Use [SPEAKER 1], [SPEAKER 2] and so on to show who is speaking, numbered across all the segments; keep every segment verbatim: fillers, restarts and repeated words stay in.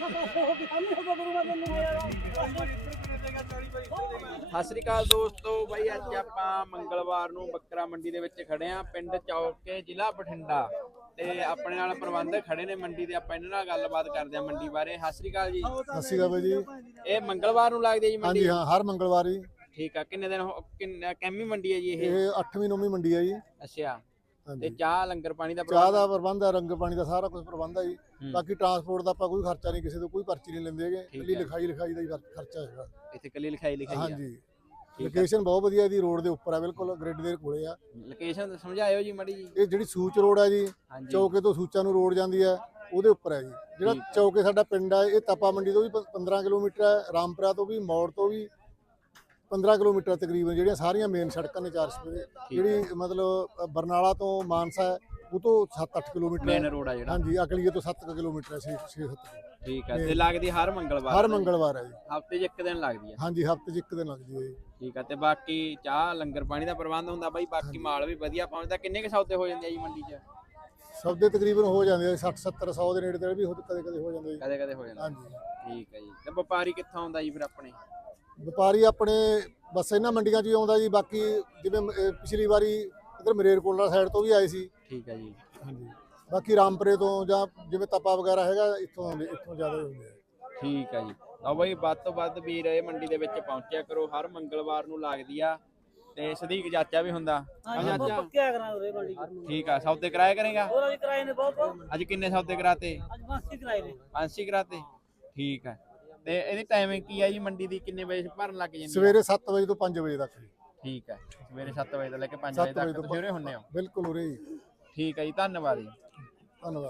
[SPEAKER 1] ਸਤਿ ਸ੍ਰੀ ਅਕਾਲ ਦੋਸਤੋ ਬਾਈ, ਅੱਜ ਆਪਾਂ ਮੰਗਲਵਾਰ ਨੂੰ ਬੱਕਰਾ ਮੰਡੀ ਦੇ ਵਿੱਚ ਖੜੇ ਆ, ਪਿੰਡ ਚੌਕੇ, ਜ਼ਿਲ੍ਹਾ ਬਠਿੰਡਾ। ਤੇ ਆਪਣੇ ਨਾਲ ਪ੍ਰਬੰਧਕ ਖੜੇ ਨੇ ਮੰਡੀ ਦੇ, ਆਪਾਂ ਇਹਨਾਂ ਨਾਲ ਗੱਲਬਾਤ ਕਰਦੇ ਆ ਮੰਡੀ ਬਾਰੇ। ਸਤਿ ਸ੍ਰੀ ਅਕਾਲ ਜੀ।
[SPEAKER 2] ਸਤਿ ਸ੍ਰੀ ਅਕਾਲ ਬਾਈ ਜੀ।
[SPEAKER 1] ਇਹ ਮੰਗਲਵਾਰ ਨੂੰ ਲੱਗਦੀ ਹੈ ਜੀ ਮੰਡੀ?
[SPEAKER 2] ਹਾਂਜੀ ਹਾਂ, ਹਰ ਮੰਗਲਵਾਰ ਹੀ।
[SPEAKER 1] ਠੀਕ ਆ। ਕਿੰਨੇ ਦਿਨ ਕਿੰਨਾ ਕੈਮੀ ਮੰਡੀ ਹੈ ਜੀ ਇਹ?
[SPEAKER 2] ਇਹ ਅੱਠਵੀਂ ਨੌਵੀਂ ਮੰਡੀ ਹੈ ਜੀ।
[SPEAKER 1] ਅੱਛਾ। ਤੇ ਚਾਹ ਲੰਗਰ ਪਾਣੀ ਦਾ
[SPEAKER 2] ਚਾਹ ਦਾ ਪ੍ਰਬੰਧ ਹੈ, ਲੰਗਰ ਪਾਣੀ ਦਾ ਸਾਰਾ ਕੁਝ ਪ੍ਰਬੰਧ ਹੈ ਜੀ। ਬਾਕੀ ਟਰਾਂਸਪੋਰਟ ਦਾ ਆਪਾਂ ਕੋਈ ਖਰਚਾ ਨਹੀਂ, ਕਿਸੇ ਤੋਂ ਕੋਈ ਪਰਚੀ ਨਹੀਂ ਲੈਂਦੇ ਹੈਗੇ, ਕੱਲੀ ਲਿਖਾਈ ਲਿਖਾਈ ਦਾ ਹੀ ਖਰਚਾ ਹੈਗਾ
[SPEAKER 1] ਇੱਥੇ। ਕੱਲੀ ਲਿਖਾਈ ਲਿਖਾਈ?
[SPEAKER 2] ਹਾਂਜੀ। ਲੋਕੇਸ਼ਨ ਬਹੁਤ ਵਧੀਆ ਇਹਦੀ, ਰੋਡ ਦੇ ਉੱਪਰ ਆ, ਬਿਲਕੁਲ ਗ੍ਰਿਡ ਦੇ ਕੋਲੇ ਆ।
[SPEAKER 1] ਲੋਕੇਸ਼ਨ ਸਮਝਾਇਓ ਜੀ ਮਾੜੀ ਜੀ।
[SPEAKER 2] ਇਹ ਜਿਹੜੀ ਸੂਚ ਰੋਡ ਹੈ ਜੀ, ਚੌਕੇ ਤੋਂ ਸੂਚਾ ਨੂੰ ਰੋਡ ਜਾਂਦੀ ਹੈ, ਉਹਦੇ ਉੱਪਰ ਹੈ ਜੀ। ਜਿਹੜਾ ਚੌਕੇ ਸਾਡਾ ਪਿੰਡ ਹੈ, ਇਹ ਤਪਾ ਮੰਡੀ ਤੋਂ ਵੀ ਪੰਦਰਾਂ ਕਿਲੋਮੀਟਰ ਹੈ, ਰਾਮਪੁਰਾ ਤੋਂ ਵੀ, ਮੌੜ ਤੋਂ ਵੀ ਪੰਦਰਾਂ ਕਿਲੋਮੀਟਰ ਤਕਰੀਬਨ। ਜਿਹੜੀਆਂ ਸਾਰੀਆਂ ਮੇਨ ਸੜਕਾਂ ਨੇ ਚਾਰ ਸਪੇ, ਜਿਹੜੀ ਮਤਲਬ ਬਰਨਾਲਾ ਤੋਂ ਮਾਨਸਾ ਹੈ ਉਹ ਤੋਂ ਸੱਤ ਅੱਠ ਕਿਲੋਮੀਟਰ
[SPEAKER 1] ਮੇਨ ਰੋਡ ਆ ਜਿਹੜਾ।
[SPEAKER 2] ਹਾਂਜੀ, ਅਕਲੀਏ ਤੋਂ ਸੱਤ ਕਿਲੋਮੀਟਰ ਹੈ, ਛੇ ਸੱਤ।
[SPEAKER 1] ਠੀਕ ਹੈ। ਤੇ ਲੱਗਦੀ ਹਰ ਮੰਗਲਵਾਰ?
[SPEAKER 2] ਹਰ ਮੰਗਲਵਾਰ ਹੈ ਜੀ।
[SPEAKER 1] ਹਫਤੇ 'ਚ ਇੱਕ ਦਿਨ ਲੱਗਦੀ ਹੈ?
[SPEAKER 2] ਹਾਂਜੀ, ਹਫਤੇ 'ਚ ਇੱਕ ਦਿਨ ਲੱਗਦੀ ਹੈ ਜੀ।
[SPEAKER 1] ਠੀਕ ਹੈ। ਤੇ ਬਾਕੀ ਚਾਹ ਲੰਗਰ ਪਾਣੀ ਦਾ ਪ੍ਰਬੰਧ ਹੁੰਦਾ ਬਾਈ? ਬਾਕੀ ਮਾਲ ਵੀ ਵਧੀਆ ਪਹੁੰਚਦਾ? ਕਿੰਨੇ ਕੁ ਸੌਦੇ ਹੋ ਜਾਂਦੇ ਆ ਜੀ ਮੰਡੀ 'ਚ?
[SPEAKER 2] ਸੌਦੇ ਤਕਰੀਬਨ ਹੋ ਜਾਂਦੇ ਆ ਸੱਠ ਸੱਤਰ ਸੌ ਦੇ ਨੇੜੇ ਤੇੜੇ ਵੀ ਕਦੇ ਕਦੇ ਹੋ ਜਾਂਦੇ ਜੀ।
[SPEAKER 1] ਕਦੇ ਕਦੇ ਹੋ ਜਾਂਦਾ।
[SPEAKER 2] ਹਾਂਜੀ
[SPEAKER 1] ਠੀਕ ਹੈ ਜੀ। ਤੇ ਵਪਾਰੀ ਕਿੱਥੋਂ ਆਉਂਦਾ ਜੀ ਫਿਰ ਆਪਣੇ?
[SPEAKER 2] ਵਪਾਰੀ ਆਪਣੇ ਬਸ ਇਹਨਾਂ ਮੰਡੀਆਂ 'ਚ ਹੀ ਆਉਂਦਾ ਜੀ। ਬਾਕੀ ਜਿਵੇਂ ਪਿਛਲੀ ਵਾਰੀ ਇੱਧਰ ਮਰੇਰਕੋਟਲਾ ਸਾਈਡ ਤੋਂ ਵੀ ਆਏ ਸੀ।
[SPEAKER 1] ਠੀਕ ਹੈ ਜੀ।
[SPEAKER 2] ਹਾਂਜੀ। ਬਾਕੀ ਰਾਮਪੁਰੇ ਤੋਂ ਜਾਂ ਜਿਵੇਂ ਤਪਾ ਵਗੈਰਾ ਹੈਗਾ, ਇੱਥੋਂ ਆਉਂਦੇ, ਇੱਥੋਂ ਜ਼ਿਆਦਾ ਹੁੰਦੇ ਆ।
[SPEAKER 1] ਠੀਕ ਹੈ ਜੀ। ਲਓ ਬਾਈ, ਵੱਧ ਤੋਂ ਵੱਧ ਵੀਰ ਇਹ ਮੰਡੀ ਦੇ ਵਿੱਚ ਪਹੁੰਚਿਆ ਕਰੋ, ਹਰ ਮੰਗਲਵਾਰ ਨੂੰ ਲੱਗਦੀ ਆ। ਤੇ ਸਦੀਕ ਚਾਚਾ ਵੀ ਹੁੰਦਾ?
[SPEAKER 3] ਚਾਚਾ ਪੱਕਿਆ ਕਰਾਂ ਉਰੇ ਮੰਡੀ।
[SPEAKER 1] ਠੀਕ ਆ। ਸੌਦੇ ਕਰਾਇਆ ਕਰੇਗਾ?
[SPEAKER 3] ਹੋਰ ਅੱਜ ਕਰਾਏ ਨੇ ਬਹੁਤ।
[SPEAKER 1] ਅੱਜ ਕਿੰਨੇ ਸੌਦੇ ਕਰਾਤੇ?
[SPEAKER 3] ਅੱਜ ਪੰਜ ਕਰਾਏ ਨੇ।
[SPEAKER 1] ਪੰਜ ਕਰਾਤੇ। ਠੀਕ ਹੈ। ਤੇ ਇਹਦੀ ਟਾਈਮਿੰਗ ਕੀ ਆ ਜੀ ਮੰਡੀ ਦੀ? ਕਿੰਨੇ ਵਜੇ ਭਰਨ ਲੱਗ ਜਾਂਦੀ?
[SPEAKER 2] ਸਵੇਰੇ ਸੱਤ ਵਜੇ ਤੋਂ ਪੰਜ ਵਜੇ ਤੱਕ।
[SPEAKER 1] ਠੀਕ ਹੈ। ਸਵੇਰੇ ਸੱਤ ਵਜੇ ਤੋਂ ਲੈ ਕੇ ਪੰਜ ਵਜੇ ਤੱਕ ਤੁਸੀਂ ਉਰੇ ਹੁੰਨੇ ਹੋ?
[SPEAKER 2] ਬਿਲਕੁਲ ਉਰੇ ਹੀ।
[SPEAKER 1] ਠੀਕ ਹੈ ਜੀ, ਧੰਨਵਾਦ ਜੀ।
[SPEAKER 2] ਧੰਨਵਾਦ।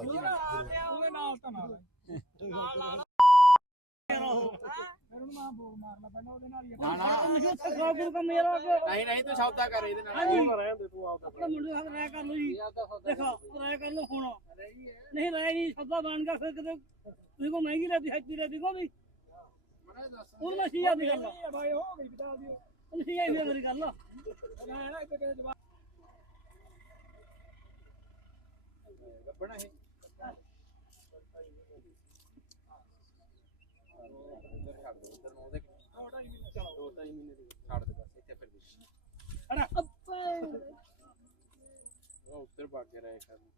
[SPEAKER 1] ਨਹੀਂ ਨਹੀਂ, ਤੂੰ ਸੌਦਾ ਕਰ ਇਹਦੇ ਨਾਲ।
[SPEAKER 3] ਆਪਣਾ ਮੁੰਡੇ ਨਾਲ ਰਾਇ ਕਰ ਲਓ ਜੀ। ਦੇਖੋ ਰਾਇ ਕਰ ਲਓ ਹੁਣ। ਨਹੀਂ ਰਾਇ ਨਹੀਂ, ਸੌਦਾ ਬਣ ਗਿਆ ਫਿਰ ਕਿਤੇ ਤੁਸੀਂ ਕੋ ਮਹਿੰਗੀ ਲੈਤੀ ਹੈਤੀ ਲੈਤੀ ਕੋ ਵੀ ਹੁਣ ਮੈਂ ਸੀਆ ਦੀ ਗੱਲ ਭਾਈ ਹੋ ਗਈ ਬਤਾ ਦਿਓ। ਉਹ ਸੀਆ ਹੀ ਮੇਰੀ ਗੱਲ ਨਾ ਨਾ ਇੱਥੇ ਕਿਤੇ ਜਵਾਬ
[SPEAKER 1] ਗੱਬਣਾ ਹੈ। ਦੋ ਢਾਈ ਮਹੀਨੇ ਦੀ ਛੱਡ ਦੇ ਬਸ, ਇੱਥੇ ਫਿਰ
[SPEAKER 3] ਅੜਾ
[SPEAKER 1] ਉਹ ਉੱਧਰ ਭੱਗ ਕੇ ਰਹੇ ਕਰ।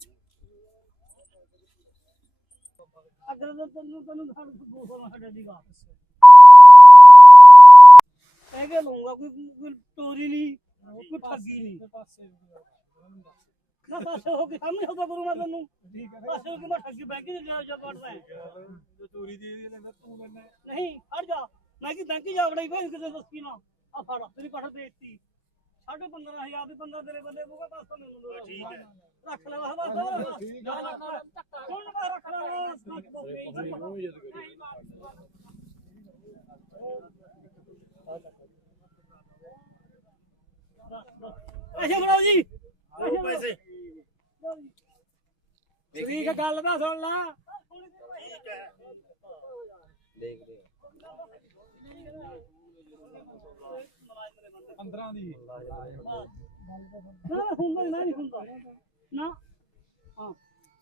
[SPEAKER 3] ਅਗਰ ਤੈਨੂੰ ਤੈਨੂੰ ਸਾਡੇ ਦੋ ਸੌ ਸਾਡੇ ਦੀ ਗਾ ਹੈਗੇ ਲਊਂਗਾ। ਕੋਈ ਕੋਈ ਟੋਰੀ ਨਹੀਂ, ਕੋਈ ਠੱਗੀ ਨਹੀਂ। ਨਾ ਪਾਸੇ ਹੋ ਕੇ ਸਾਹਮਣੇ ਹੋਦਾ ਕਰੂੰਗਾ ਤੈਨੂੰ। ਠੀਕ ਹੈ। ਪਾਸੇ ਹੋ ਕੇ ਮੈਂ ਠੱਗੀ ਬੈਂਕ ਦੇ ਜਾ ਜਾ ਪੜਦਾ ਹੈ। ਜੋ ਚੋਰੀ ਦੀ ਲੈਂਦਾ ਤੂੰ ਲੈਂਦਾ ਨਹੀਂ। ਹਟ ਜਾ। ਮੈਂ ਕਿ ਬੈਂਕ ਜਾ ਵੜਾਈ ਫੇਰ ਕਿਤੇ ਦੱਸੀ ਨਾ। ਆ ਫੜ ਤੇਰੀ ਪੱਠ ਦੇਤੀ ਸਾਢੇ ਪੰਦਰਾਂ ਹਜ਼ਾਰ ਦੀ ਬੰਦਾ ਤੇਰੇ ਬੰਦੇ ਪੂਗਾ ਪਾਸੋਂ ਮੈਨੂੰ ਦੋ। ਠੀਕ ਹੈ। ਰੱਖ ਲੈ ਵਾ ਬਸ। ਜਾ ਰੱਖ ਲੈ ਹੁਣ ਮੈਂ ਰੱਖ ਲੈ। ਪੈਸੇ ਬਣਾਓ ਜੀ। ਪੈਸੇ ਠੀਕ ਹੈ। ਗੱਲ ਤਾਂ ਸੁਣ ਲਾ।
[SPEAKER 1] ਦੇਖਦੇ
[SPEAKER 3] ਪੰਦਰਾਂ ਦੀ ਨਾ ਹੁੰਦਾ ਨਾ ਨਹੀਂ ਹੁੰਦਾ ਨਾ। ਹਾਂ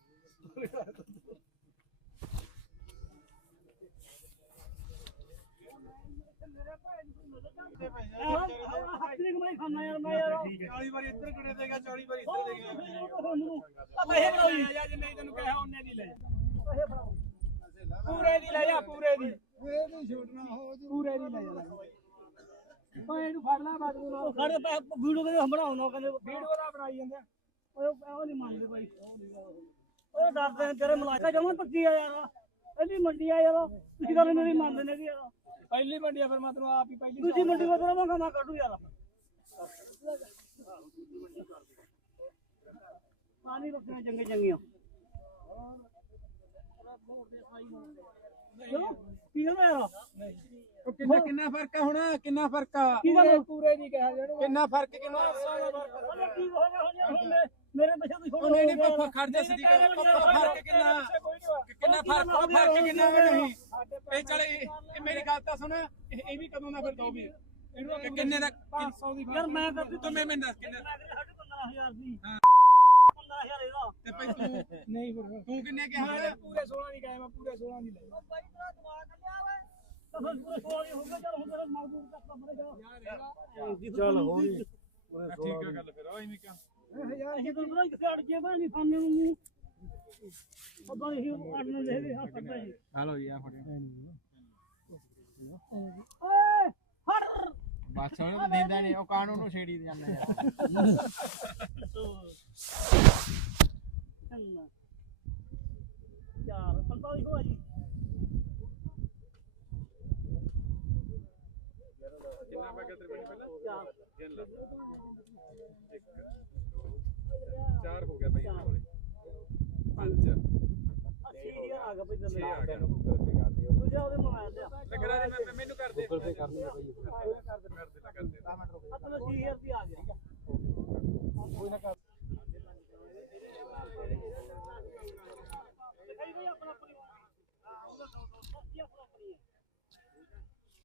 [SPEAKER 3] ਹੱਥੀ ਕਮਾਈ ਖਾਣਾ ਯਾਰ ਮੈਂ ਯਾਰ ਚਾਲੀ ਵਾਰੀ ਇੱਧਰ ਕਿਹੜੇ ਦੇਗਾ, ਚਾਲੀ ਵਾਰੀ ਇੱਧਰ ਦੇਗਾ। ਪੈਸੇ ਬਣਾਓ ਜੀ। ਜਿੰਨੇ ਤੈਨੂੰ ਕਿਹਾ ਉਹਨੇ ਦੀ ਲੈ ਪੈਸੇ ਬਣਾਓ। ਪੂਰੇ ਦੀ ਲੈ ਜਾ, ਪੂਰੇ ਦੀ। ਇਹ ਨਹੀਂ ਛੋਟਣਾ ਹੋ ਜੂ, ਪੂਰੇ ਦੀ ਲੈ ਜਾ। ਭਾਈ ਇਹਨੂੰ ਫੜ ਲੈ ਬਾਅਦ ਨੂੰ ਸਾਡੇ ਪੈਸੇ ਵੀਡੀਓ ਦੇ ਬਣਾਉਣਾ ਕਹਿੰਦੇ ਵੀਡੀਓ ਦਾ ਬਣਾਈ ਜਾਂਦੇ। ਓਏ ਉਹ ਨਹੀਂ ਮੰਨਦੇ ਭਾਈ। ਉਹ ਡਰਦੇ ਨੇ ਤੇਰੇ ਮਲਾਕਾ ਜਮਾਂ ਪੱਕੀ ਆ ਯਾਰ। ਪਹਿਲੀ ਮੰਡੀ ਆ ਯਾਰ, ਤੁਸੀਂ ਗੱਲ ਮੇਰੀ ਮੰਨਦੇ ਨੇ ਯਾਰ। ਪਹਿਲੀ ਮੰਡੀ ਆ ਫਿਰ ਮੈਂ ਤੈਨੂੰ ਆਪ ਹੀ ਪਹਿਲੀ ਦੂਜੀ ਮੰਡੀ ਵਿੱਚ ਰਵਾਂਗਾ ਮੈਂ ਕੱਢੂ ਯਾਰ। ਪਾਣੀ ਰੱਖਣਾ ਚੰਗੇ ਚੰਗੀਆਂ। ਚਲੋ ਕੀ ਕਹਿੰਦਾ ਯਾਰ?
[SPEAKER 4] ਕਿੰਨਾ ਕਿੰਨਾ ਫਰਕ ਆ ਹੁਣ? ਕਿੰਨਾ ਫਰਕ ਆ?
[SPEAKER 3] ਪੂਰੇ ਦੀ ਕਿਹਾ ਜਿਹੜਾ
[SPEAKER 4] ਕਿੰਨਾ ਫਰਕ? ਕਿੰਨਾ
[SPEAKER 3] ਕੀ ਹੋ ਗਿਆ ਹੁਣ? ਮੇਰੇ ਪਿੱਛੇ ਤੁਸੀਂ ਛੋੜੋ।
[SPEAKER 4] ਨਹੀਂ ਨਹੀਂ ਪੱਪਾ ਖੜ ਜਾ ਸਦੀਕ। ਫਰਕ ਕਿੰਨਾ ਕਿੰਨਾ ਫਰਕ? ਫਰਕ ਕਿੰਨਾ ਨਹੀਂ ਇਹ ਚੱਲ। ਇਹ ਮੇਰੀ ਗੱਲ ਤਾਂ ਸੁਣ। ਇਹ ਵੀ ਕਦੋਂ ਦਾ ਫਿਰ ਦੋ ਵੀ ਕਿੰਨੇ ਦਾ?
[SPEAKER 3] ਯਾਰ ਮੈਂ ਕਰਦੀ
[SPEAKER 4] ਤੂੰ ਮੈਂ ਮੈਨੂੰ ਦੱਸ ਕਿੰਨੇ
[SPEAKER 3] ਪੰਦਰਾਂ ਹਜ਼ਾਰ ਦੀ। ਪੰਦਰਾਂ ਹਜ਼ਾਰ ਇਹਦਾ
[SPEAKER 4] ਤੇ ਭਾਈ ਤੂੰ
[SPEAKER 3] ਨਹੀਂ ਫਿਰ
[SPEAKER 4] ਤੂੰ ਕਿੰਨੇ ਕਿਹਾ
[SPEAKER 3] ਮੈਂ ਪੂਰੇ ਸੋਲਾਂ ਦੀ ਕਹੇ ਮੈਂ ਪੂਰੇ ਸੋਲਾਂ ਦੀ ਲੈ ਬਾਈ ਤੇਰਾ ਦਿਮਾਗ ਖੱਲਿਆ ਓਏ ਤਾਂ ਫਿਰ ਪੂਰੇ ਸੋਲਾਂ ਦੀ ਹੋ ਗਿਆ ਚਲ ਹੁਣ ਤੇਰਾ ਮਜ਼ਦੂਰ ਤੱਕ ਮਰੇ ਜਾ ਚਲ ਹੋ ਗਈ
[SPEAKER 4] ਠੀਕ ਹੈ ਗੱਲ ਫਿਰ ਉਹ ਐਵੇਂ ਕਿਉਂ
[SPEAKER 3] ਯਾਰ ਇਹ ਤਾਂ ਪਤਾ ਕਿੱਥੇ ਅੜ ਗਿਆ ਭਾਂ ਨਹੀਂ ਖਾਣੇ ਨੂੰ ਉਦੋਂ ਹੀ ਅੜਨ ਦੇ ਦੇ ਹੱਥ ਪੈ ਜੀ
[SPEAKER 1] ਹਲੋ ਜੀ ਆ ਫੜੀ
[SPEAKER 3] ਓਏ ਹਟ
[SPEAKER 1] ਬਸ ਹੁਣ ਦਿੰਦਾ ਨਹੀਂ ਉਹ ਕਾਨੂੰਨ ਨੂੰ ਛੇੜੀ ਜਾਂਦਾ ਯਾਰ
[SPEAKER 3] ਯਾਰ ਪੰਤਾਲੀ ਹੋਇਆ ਜੀ
[SPEAKER 4] ਕਿੰਨਾ ਪੈ ਗਿਆ ਤੇਰੇ ਪਹਿਲਾਂ
[SPEAKER 3] ਚਾਰ
[SPEAKER 4] ਤਿੰਨ ਲੱਖ ਇੱਕ ਚਾਰ ਹੋ ਗਿਆ ਭਾਈ ਕੋਲੇ ਪੰਜ
[SPEAKER 3] ਅੱਸੀ ਹਜ਼ਾਰ ਆ ਗਿਆ ਭਾਈ
[SPEAKER 4] ਛੇ
[SPEAKER 3] ਤੈਨੂੰ
[SPEAKER 4] ਆ ਗਿਆ
[SPEAKER 3] ਤੂੰ ਜਾ ਉਹਦੇ ਮੋਬਾਈਲ ਤੇ
[SPEAKER 4] ਲੱਗਣਾ ਨਹੀਂ ਮੈਂ ਮੈਨੂੰ ਕਰ ਦੇ ਗੂਗਲ ਪੇ ਕਰ ਦੇ ਕਰ ਦੇ ਕਰ ਦੇ ਕਰ ਦੇ
[SPEAKER 3] ਆਪਣਾ ਛੇ ਹਜ਼ਾਰ ਦੀ ਆ ਗਿਆ
[SPEAKER 2] ਕੋਈ ਨਾ ਕਰ
[SPEAKER 3] ਦਿਖਾਈ ਬਈ ਆਪਣਾ ਪਰਿਵਾਰ ਹਾਂ ਉਹਦਾ ਅੱਸੀ ਆਪਣਾ ਪਰਿਵਾਰ